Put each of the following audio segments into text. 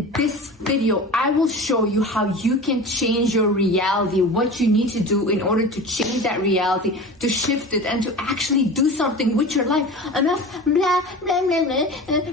This video, I will show you how you can change your reality, what you need to do in order to change that reality, to shift it, and to actually do something with your life. Enough, blah, blah, blah, blah.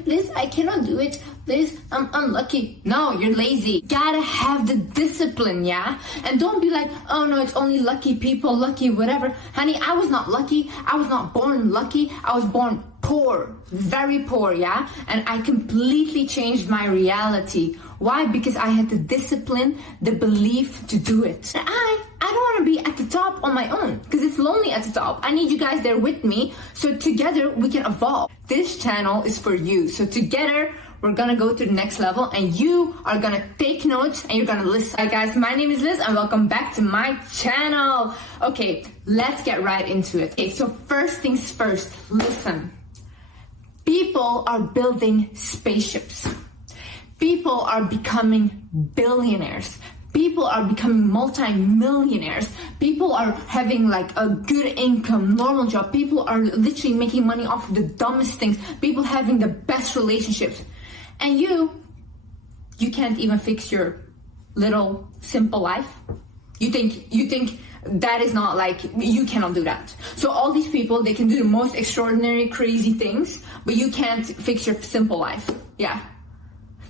Liz, I cannot do it. Liz, I'm unlucky. No, you're lazy. Gotta have the discipline, yeah? And don't be like, oh no, it's only lucky people, lucky whatever. Honey, I was not lucky. I was not born lucky. I was born poor, very poor, yeah? And I completely changed my reality. Why? Because I had the discipline, the belief to do it. And I don't want to be at the top on my own because it's lonely at the top. I need you guys there with me so together we can evolve. This channel is for you. So together we're gonna go to the next level and you are gonna take notes and you're gonna listen. Hi guys, my name is Liz and welcome back to my channel. Okay, let's get right into it. Okay, so first things first, listen. People are building spaceships. People are becoming billionaires. People are becoming multi-millionaires. People are having like a good income, normal job. People are literally making money off of the dumbest things. People having the best relationships. And you can't even fix your little simple life. You think that is not like, you cannot do that. So all these people, they can do the most extraordinary, crazy things, but you can't fix your simple life. Yeah.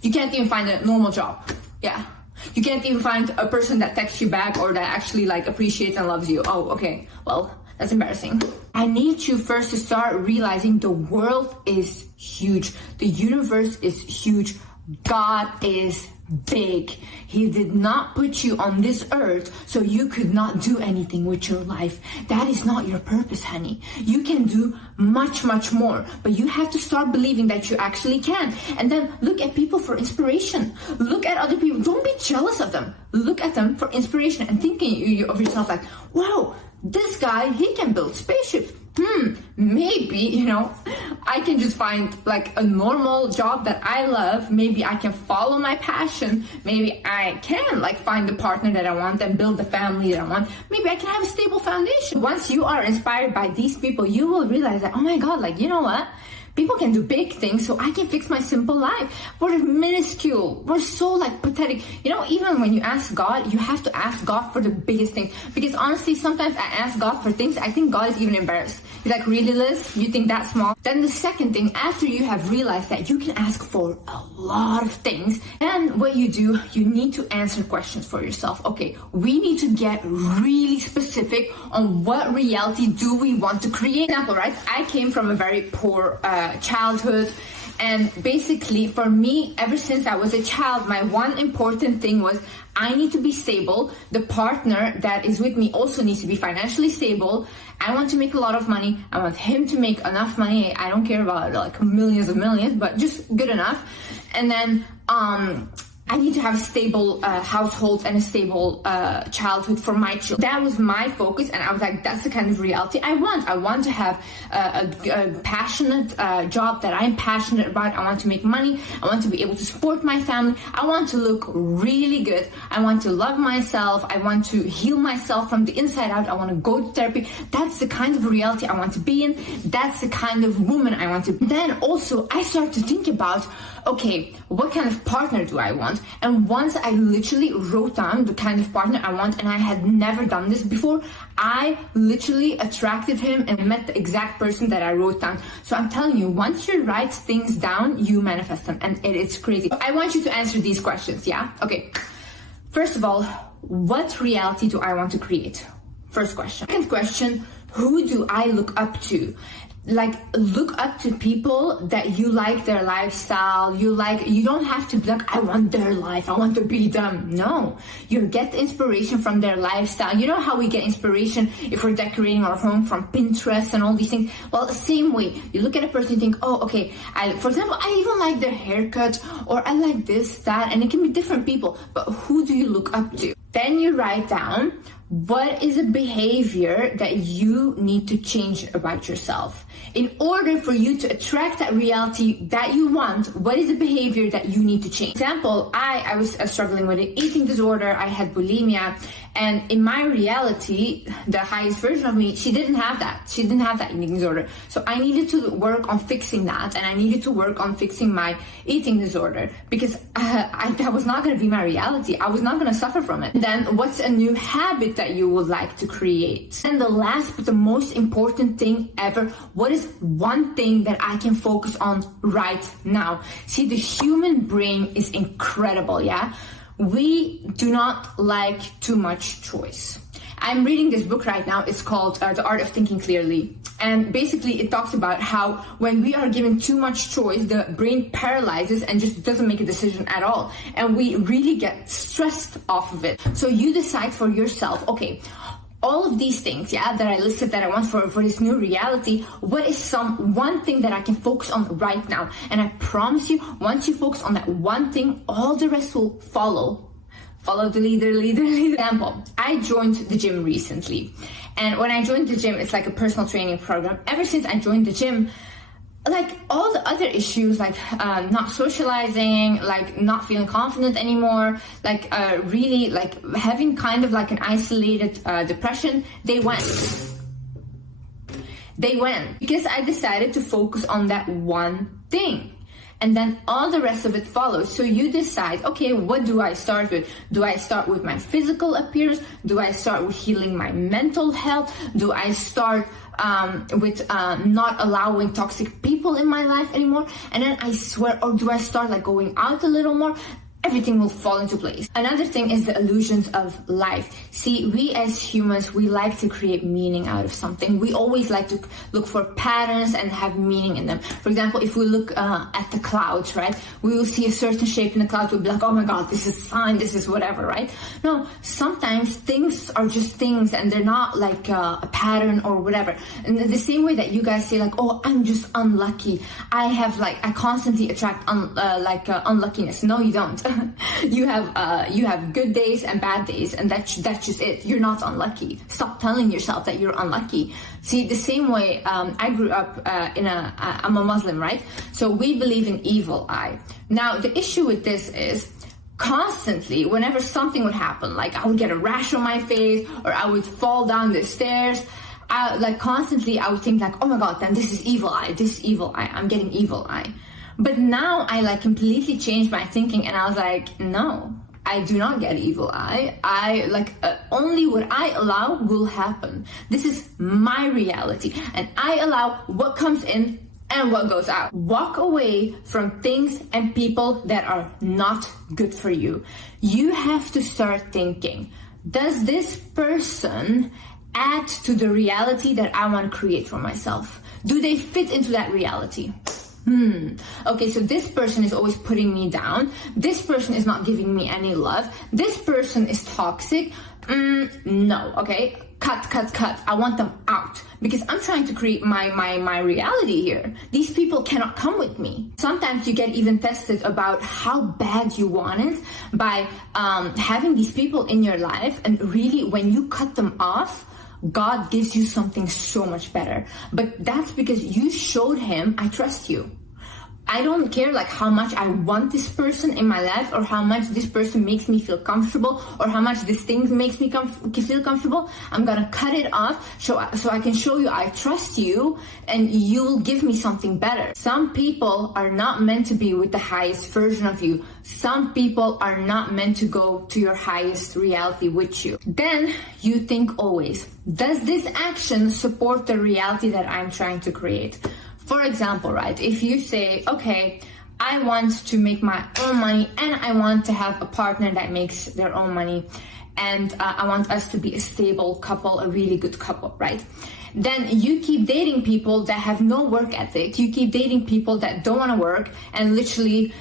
You can't even find a normal job. Yeah. You can't even find a person that texts you back or that actually like appreciates and loves you. Oh, okay. Well, that's embarrassing. I need you first to start realizing the world is huge. The universe is huge. God is big. He did not put you on this earth so you could not do anything with your life. That is not your purpose, honey. You can do much, much more, but you have to start believing that you actually can. And then look at people for inspiration. Look at other people. Don't be jealous of them. Look at them for inspiration and thinking of yourself like, wow, this guy, he can build spaceships. Maybe, I can just find like a normal job that I love. Maybe I can follow my passion. Maybe I can like find the partner that I want and build the family that I want. Maybe I can have a stable foundation. Once you are inspired by these people, you will realize that, oh my God, like, you know what? People can do big things, so I can fix my simple life. We're minuscule. We're so like pathetic. Even when you ask God, you have to ask God for the biggest thing. Because honestly, sometimes I ask God for things, I think God is even embarrassed. He's like, really, Liz? You think that small? Then the second thing, after you have realized that you can ask for a lot of things, then what you do, you need to answer questions for yourself. Okay, we need to get really specific on what reality do we want to create. Example, right? I came from a very poor childhood, and basically for me, ever since I was a child, my one important thing was I need to be stable. The partner that is with me also needs to be financially stable. I want to make a lot of money. I want him to make enough money. I don't care about like millions of millions, but just good enough. And then I need to have a stable household and a stable childhood for my children. That was my focus, and I was like, that's the kind of reality I want. I want to have a passionate job that I'm passionate about. I want to make money. I want to be able to support my family. I want to look really good. I want to love myself. I want to heal myself from the inside out. I want to go to therapy. That's the kind of reality I want to be in. That's the kind of woman I want to be. Then also, I start to think about, okay, what kind of partner do I want? And once I literally wrote down the kind of partner I want, and I had never done this before, I literally attracted him and met the exact person that I wrote down. So I'm telling you, once you write things down, you manifest them, and it's crazy. I want you to answer these questions, yeah? Okay. First of all, what reality do I want to create? First question. Second question, who do I look up to? Like, look up to people that you like their lifestyle. You don't have to be like, I want their life, I want to be them. No, you get inspiration from their lifestyle. You know how we get inspiration if we're decorating our home from Pinterest and all these things? Well, the same way, you look at a person and think, oh, okay, for example, I even like their haircut, or I like this, that, and it can be different people, but who do you look up to? Then you write down what is a behavior that you need to change about yourself? In order for you to attract that reality that you want, what is the behavior that you need to change? For example, I was struggling with an eating disorder. I had bulimia. And in my reality, the highest version of me, she didn't have that. She didn't have that eating disorder. So I needed to work on fixing that. And I needed to work on fixing my eating disorder because that was not going to be my reality. I was not going to suffer from it. Then what's a new habit that you would like to create? And the last but the most important thing ever, what is one thing that I can focus on right now? See, the human brain is incredible, yeah? We do not like too much choice. I'm reading this book right now. It's called The Art of Thinking Clearly. And basically it talks about how when we are given too much choice, the brain paralyzes and just doesn't make a decision at all. And we really get stressed off of it. So you decide for yourself, okay, all of these things, yeah, that I listed that I want for this new reality, what is one thing that I can focus on right now? And I promise you, once you focus on that one thing, all the rest will follow. Follow the leader. Example, I joined the gym recently. And when I joined the gym, it's like a personal training program. Ever since I joined the gym, like all the other issues, like not socializing, like not feeling confident anymore, like really like having kind of like an isolated depression, they went because I decided to focus on that one thing. And then all the rest of it follows. So you decide, okay, what do I start with? Do I start with my physical appearance? Do I start with healing my mental health? Do I start with not allowing toxic people in my life anymore? And then I swear, or do I start like going out a little more? Everything will fall into place. Another thing is the illusions of life. See, we as humans, we like to create meaning out of something. We always like to look for patterns and have meaning in them. For example, if we look at the clouds, right, we will see a certain shape in the clouds. We'll be like, oh my God, this is sign, this is whatever, right? No, sometimes things are just things and they're not like a pattern or whatever. And the same way that you guys say like, oh, I'm just unlucky. I constantly attract unluckiness. No, you don't. You have good days and bad days, and that's just it. You're not unlucky. Stop telling yourself that you're unlucky. See, the same way I grew up I'm a Muslim, right? So we believe in evil eye. Now the issue with this is constantly, whenever something would happen, like I would get a rash on my face or I would fall down the stairs, constantly I would think like, oh my God, then this is evil eye. This is evil eye. I'm getting evil eye. But now I completely changed my thinking and I was like, no, I do not get evil eye. Only what I allow will happen. This is my reality and I allow what comes in and what goes out. Walk away from things and people that are not good for you. You have to start thinking, does this person add to the reality that I want to create for myself? Do they fit into that reality? Okay, so this person is always putting me down. This person is not giving me any love. This person is toxic. No, okay? Cut. I want them out because I'm trying to create my reality here. These people cannot come with me. Sometimes you get even tested about how bad you want it by having these people in your life, and really when you cut them off, God gives you something so much better. But that's because you showed him, I trust you. I don't care how much I want this person in my life or how much this person makes me feel comfortable or how much this thing makes me feel comfortable. I'm gonna cut it off so I can show you I trust you and you'll give me something better. Some people are not meant to be with the highest version of you. Some people are not meant to go to your highest reality with you. Then you think always, does this action support the reality that I'm trying to create? For example, right, if you say, okay, I want to make my own money and I want to have a partner that makes their own money and I want us to be a stable couple, a really good couple, right? Then you keep dating people that have no work ethic. You keep dating people that don't want to work and literally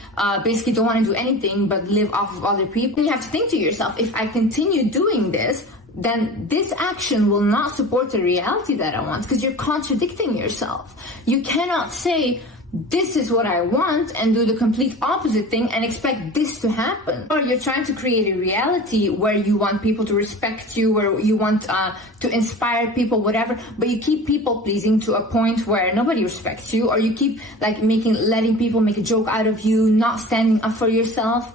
basically don't want to do anything but live off of other people. And you have to think to yourself, if I continue doing this, then this action will not support the reality that I want because you're contradicting yourself. You cannot say this is what I want and do the complete opposite thing and expect this to happen. Or you're trying to create a reality where you want people to respect you, where you want to inspire people, whatever, but you keep people pleasing to a point where nobody respects you, or you keep like letting people make a joke out of you, not standing up for yourself.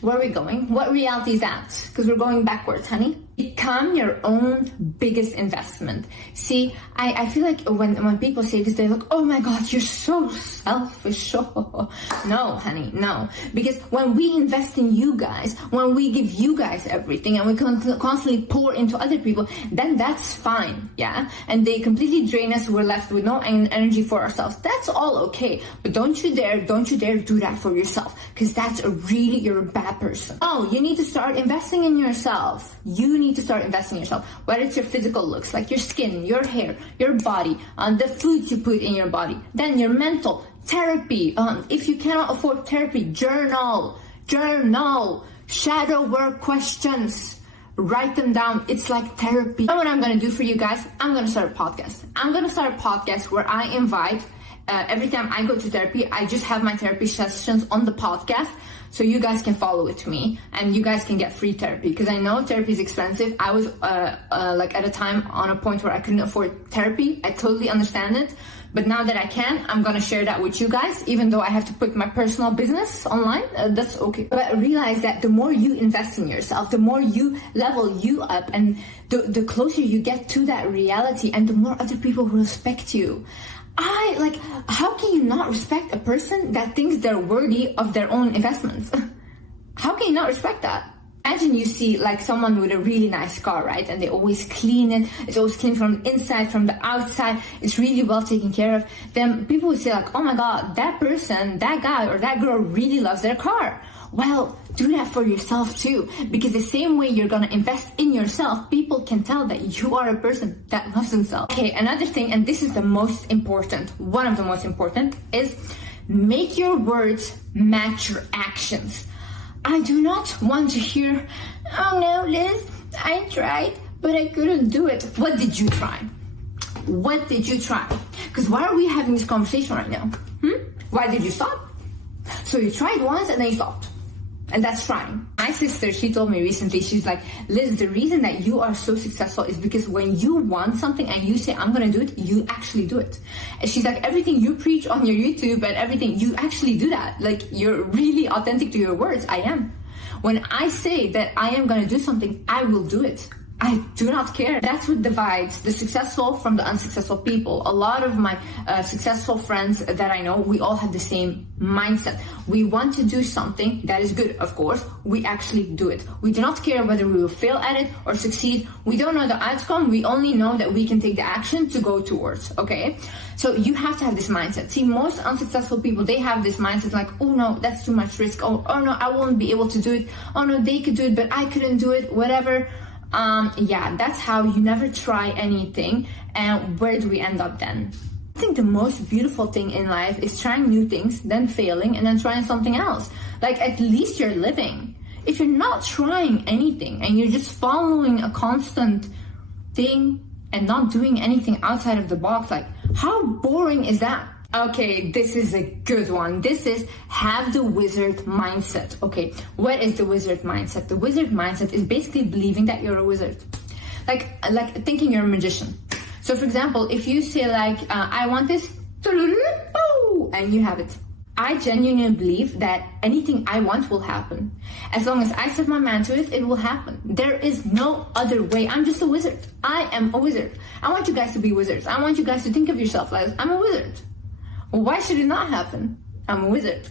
Where are we going? What reality is that? Because we're going backwards, honey. Become your own biggest investment. See, I feel like when people say this, they're like, oh my God, you're so selfish. No, honey, no. Because when we invest in you guys, when we give you guys everything and we constantly pour into other people, then that's fine, yeah? And they completely drain us, we're left with no energy for ourselves. That's all okay. But don't you dare do that for yourself. Because that's you're a bad person. Oh, you need to start investing in yourself. You need to start investing in yourself, whether it's your physical looks, like your skin, your hair, your body, the foods you put in your body, then your mental, therapy. If you cannot afford therapy, journal, shadow work questions, write them down. It's like therapy. You know what I'm going to do for you guys? I'm going to start a podcast. I'm going to start a podcast where I invite, every time I go to therapy, I just have my therapy sessions on the podcast. So you guys can follow with me and you guys can get free therapy, because I know therapy is expensive. I was like at a time on a point where I couldn't afford therapy. I totally understand it. But now that I can, I'm going to share that with you guys, even though I have to put my personal business online. That's okay. But realize that the more you invest in yourself, the more you level you up, and the closer you get to that reality, and the more other people will respect you. How can you not respect a person that thinks they're worthy of their own investments? How can you not respect that? Imagine you see like someone with a really nice car, right? And they always clean it. It's always clean from the inside, from the outside. It's really well taken care of. Then people would say like, oh my God, that person, that guy or that girl really loves their car. Well, do that for yourself too, because the same way you're gonna invest in yourself, people can tell that you are a person that loves themselves. Okay, another thing, and this is the most important, one of the most important, is make your words match your actions. I do not want to hear, oh no, Liz, I tried, but I couldn't do it. What did you try? What did you try? Because why are we having this conversation right now? Why did you stop? So you tried once and then you stopped. And that's trying. My sister, she told me recently, she's like, Liz, the reason that you are so successful is because when you want something and you say, I'm going to do it, you actually do it. And she's like, everything you preach on your YouTube and everything, you actually do that. Like, you're really authentic to your words. I am. When I say that I am going to do something, I will do it. I do not care. That's what divides the successful from the unsuccessful people. A lot of my successful friends that I know, we all have the same mindset. We want to do something that is good, of course. We actually do it. We do not care whether we will fail at it or succeed. We don't know the outcome. We only know that we can take the action to go towards, okay? So you have to have this mindset. See, most unsuccessful people, they have this mindset like, oh no, that's too much risk. Oh no, I won't be able to do it. Oh no, they could do it, but I couldn't do it, whatever. Yeah, that's how you never try anything. And where do we end up then? I think the most beautiful thing in life is trying new things, then failing, and then trying something else. Like, at least you're living. If you're not trying anything and you're just following a constant thing and not doing anything outside of the box, like, how boring is that? Okay, this is a good one. This is have the wizard mindset. Okay, what is the wizard mindset? The wizard mindset is basically believing that you're a wizard. Like thinking you're a magician. So for example, if you say like, I want this, and you have it. I genuinely believe that anything I want will happen. As long as I set my mind to it, it will happen. There is no other way. I'm just a wizard. I am a wizard. I want you guys to be wizards. I want you guys to think of yourself like, I'm a wizard. Why should it not happen? I'm a wizard.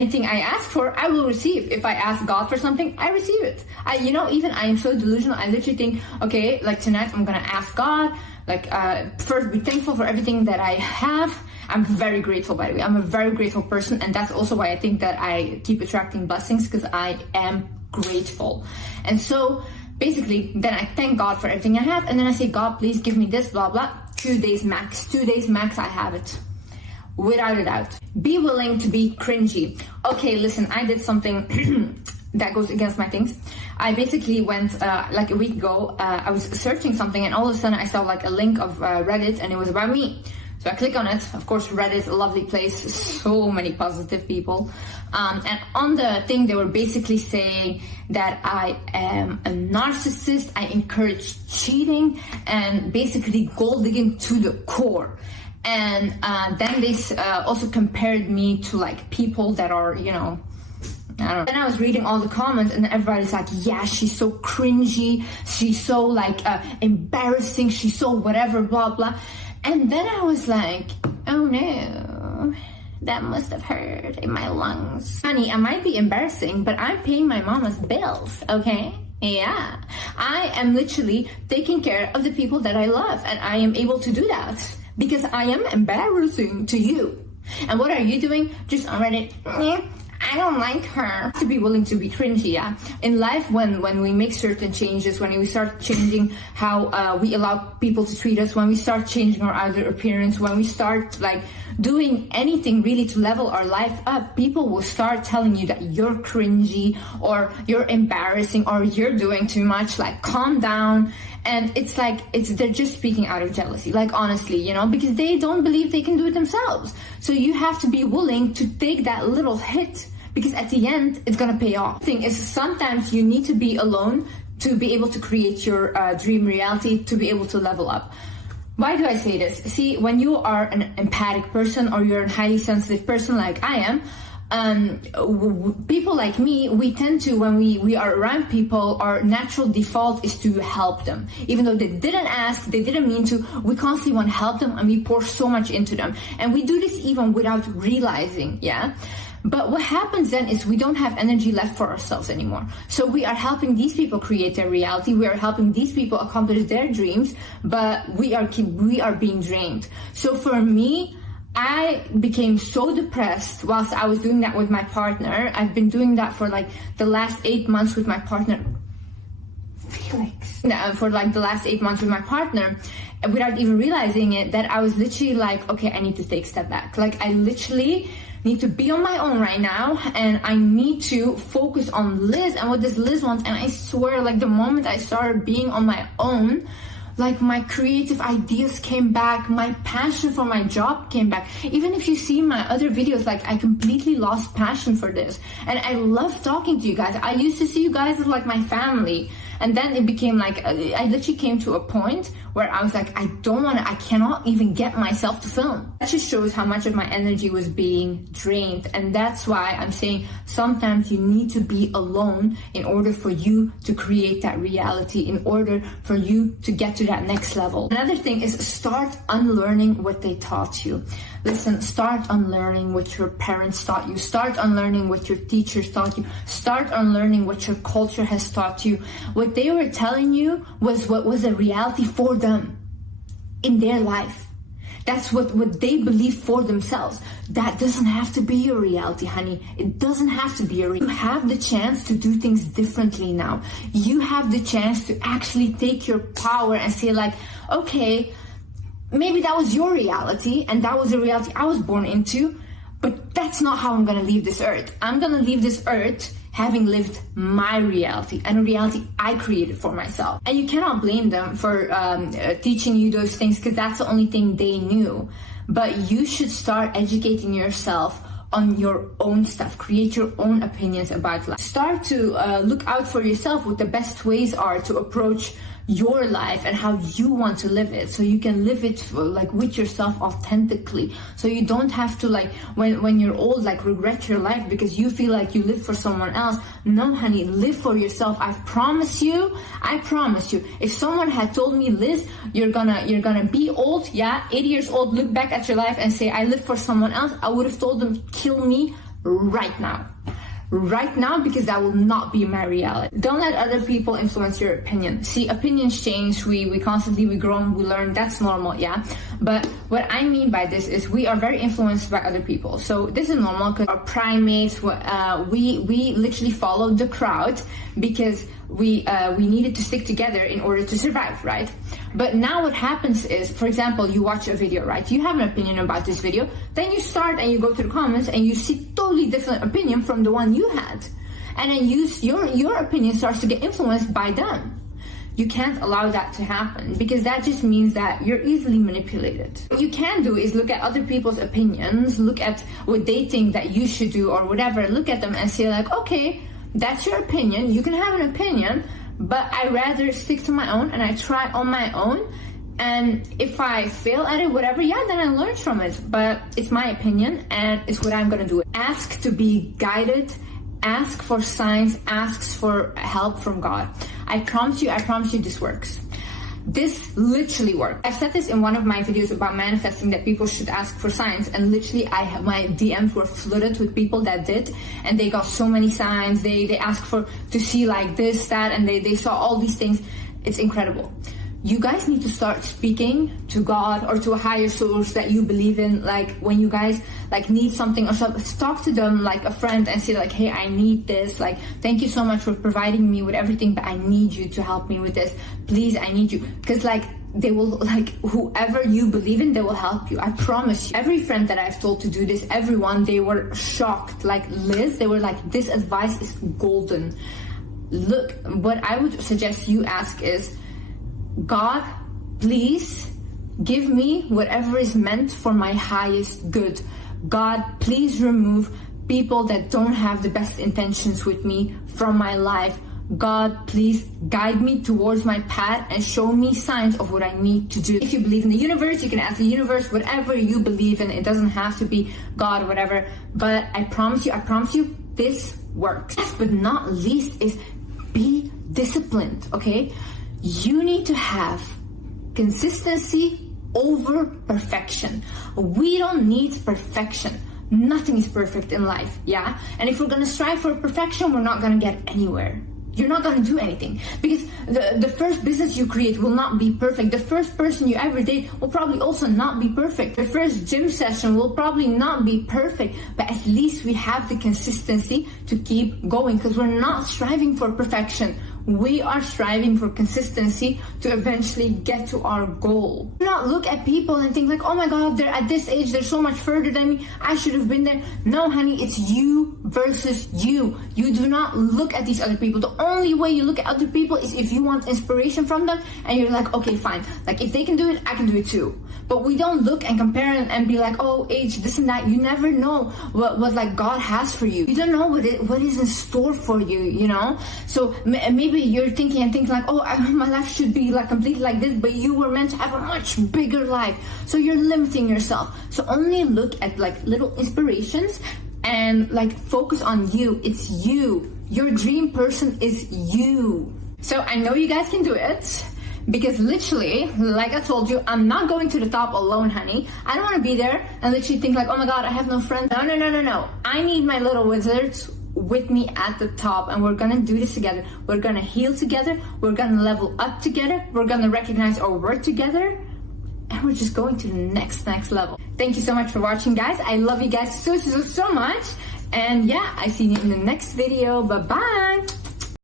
Anything I ask for, I will receive. If I ask God for something, I receive it. I am so delusional. I literally think, okay, like tonight I'm going to ask God, like first be thankful for everything that I have. I'm very grateful, by the way. I'm a very grateful person. And that's also why I think that I keep attracting blessings, because I am grateful. And so basically, then I thank God for everything I have. And then I say, God, please give me this, blah, blah. 2 days max. 2 days max, I have it. Without a doubt. Be willing to be cringy. Okay, listen, I did something that goes against my things. I basically went like a week ago, I was searching something and all of a sudden I saw like a link of Reddit and it was about me. So So I click on it. Of course, Reddit, a lovely place, so many positive people. And on the thing, they were basically saying that I am a narcissist, I encourage cheating, and basically gold digging to the core. And then they also compared me to like people that are, you know, I don't know. Then I was reading all the comments and everybody's like, yeah, she's so cringy, she's so like embarrassing, she's so whatever, blah, blah. And then I was like, oh no, that must have hurt in my lungs. Honey, I might be embarrassing, but I'm paying my mama's bills, okay? Yeah, I am literally taking care of the people that I love, and I am able to do that because I am embarrassing to you. And what are you doing? Just on Reddit, I don't like her. To be willing to be cringy, yeah. In life, when we make certain changes, when we start changing how we allow people to treat us, when we start changing our outer appearance, when we start like doing anything really to level our life up, people will start telling you that you're cringy or you're embarrassing or you're doing too much, like calm down. And it's like, they're just speaking out of jealousy, like honestly, you know, because they don't believe they can do it themselves. So you have to be willing to take that little hit, because at the end, it's gonna pay off. The thing is, sometimes you need to be alone to be able to create your dream reality, to be able to level up. Why do I say this? See, when you are an empathic person or you're a highly sensitive person like I am, people like me, we tend to, when we are around people, our natural default is to help them. Even though they didn't ask, they didn't mean to, we constantly want to help them and we pour so much into them. And we do this even without realizing, yeah? But what happens then is we don't have energy left for ourselves anymore. So we are helping these people create their reality. We are helping these people accomplish their dreams, but we are being drained. So for me, I became so depressed whilst I was doing that with my partner. I've been doing that for like the last 8 months with my partner. Felix. For like the last 8 months with my partner, without even realizing it, that I was literally like, okay, I need to take a step back. Like I literally need to be on my own right now, and I need to focus on Liz and what does Liz want. And I swear, like the moment I started being on my own, like my creative ideas came back, my passion for my job came back. Even if you see my other videos, like I completely lost passion for this. And I love talking to you guys. I used to see you guys as like my family. And then it became like, I literally came to a point where I was like, I cannot even get myself to film. That just shows how much of my energy was being drained. And that's why I'm saying sometimes you need to be alone in order for you to create that reality, in order for you to get to that next level. Another thing is start unlearning what they taught you. Listen, start unlearning what your parents taught you. Start unlearning what your teachers taught you. Start unlearning what your culture has taught you. What they were telling you was what was a reality for them in their life. That's what they believe for themselves. That doesn't have to be your reality, honey. It doesn't have to be your reality. You have the chance to do things differently now. You have the chance to actually take your power and say like, okay, maybe that was your reality and that was the reality I was born into, but that's not how I'm gonna leave this earth. I'm gonna leave this earth having lived my reality, and a reality I created for myself. And you cannot blame them for teaching you those things, because that's the only thing they knew. But you should start educating yourself on your own stuff. Create your own opinions about life. Start to look out for yourself what the best ways are to approach your life and how you want to live it, so you can live it like with yourself authentically, so you don't have to like when you're old like regret your life because you feel like you live for someone else. No, honey, live for yourself. I promise you, if someone had told me, Liz, you're gonna be old, 80 years old, look back at your life and say I live for someone else, I would have told them, kill me right now, because that will not be my reality. Don't let other people influence your opinion. See, opinions change. We constantly, we grow and we learn. That's normal, yeah? But what I mean by this is we are very influenced by other people. So this is normal because our primates, we literally followed the crowd because we needed to stick together in order to survive, right? But now what happens is, for example, you watch a video, right? You have an opinion about this video, then you start and you go to the comments and you see totally different opinion from the one you had. And then your opinion starts to get influenced by them. You can't allow that to happen because that just means that you're easily manipulated. What you can do is look at other people's opinions, look at what they think that you should do or whatever, look at them and say like, okay, that's your opinion, you can have an opinion, but I rather stick to my own and I try on my own. And if I fail at it, whatever, yeah, then I learn from it. But it's my opinion and it's what I'm gonna do. Ask to be guided, ask for signs, ask for help from God. I promise you this works. This literally works. I've said this in one of my videos about manifesting that people should ask for signs, and literally my DMs were flooded with people that did, and they got so many signs. They asked to see like this, that, and they saw all these things. It's incredible. You guys need to start speaking to God or to a higher source that you believe in. Like when you guys like need something or something, talk to them like a friend and say like, hey, I need this. Like, thank you so much for providing me with everything, but I need you to help me with this. Please, I need you. Because like they will, like whoever you believe in, they will help you. I promise you. Every friend that I've told to do this, everyone, they were shocked. Like Liz, they were like, this advice is golden. Look, what I would suggest you ask is, God, please give me whatever is meant for my highest good. God, please remove people that don't have the best intentions with me from my life. God, please guide me towards my path and show me signs of what I need to do. If you believe in the universe, you can ask the universe whatever you believe in. It doesn't have to be God or whatever. But I promise you, this works. Last but not least is be disciplined, okay? You need to have consistency over perfection. We don't need perfection. Nothing is perfect in life, yeah? And if we're gonna strive for perfection, we're not gonna get anywhere. You're not gonna do anything because the first business you create will not be perfect. The first person you ever date will probably also not be perfect. The first gym session will probably not be perfect, but at least we have the consistency to keep going because we're not striving for perfection. We are striving for consistency to eventually get to our goal. Do not look at people and think like, oh my God, they're at this age, they're so much further than me, I should have been there. No, honey, it's you versus you. You do not look at these other people. The only way you look at other people is if you want inspiration from them and you're like, okay, fine. Like if they can do it, I can do it too. But we don't look and compare and be like, oh, age, this and that. You never know what like God has for you. You don't know what is in store for you, you know? So maybe you're thinking like, oh, my life should be like completely like this, but you were meant to have a much bigger life. So you're limiting yourself. So only look at like little inspirations and like focus on you. It's you. Your dream person is you. So I know you guys can do it. Because literally, like I told you, I'm not going to the top alone, honey. I don't want to be there and literally think like, oh my God, I have no friends. No. I need my little wizards with me at the top, and we're gonna do this together. We're gonna heal together. We're gonna level up together. We're gonna recognize our worth together. And we're just going to the next level. Thank you so much for watching, guys. I love you guys so much. And yeah, I see you in the next video. Bye-bye.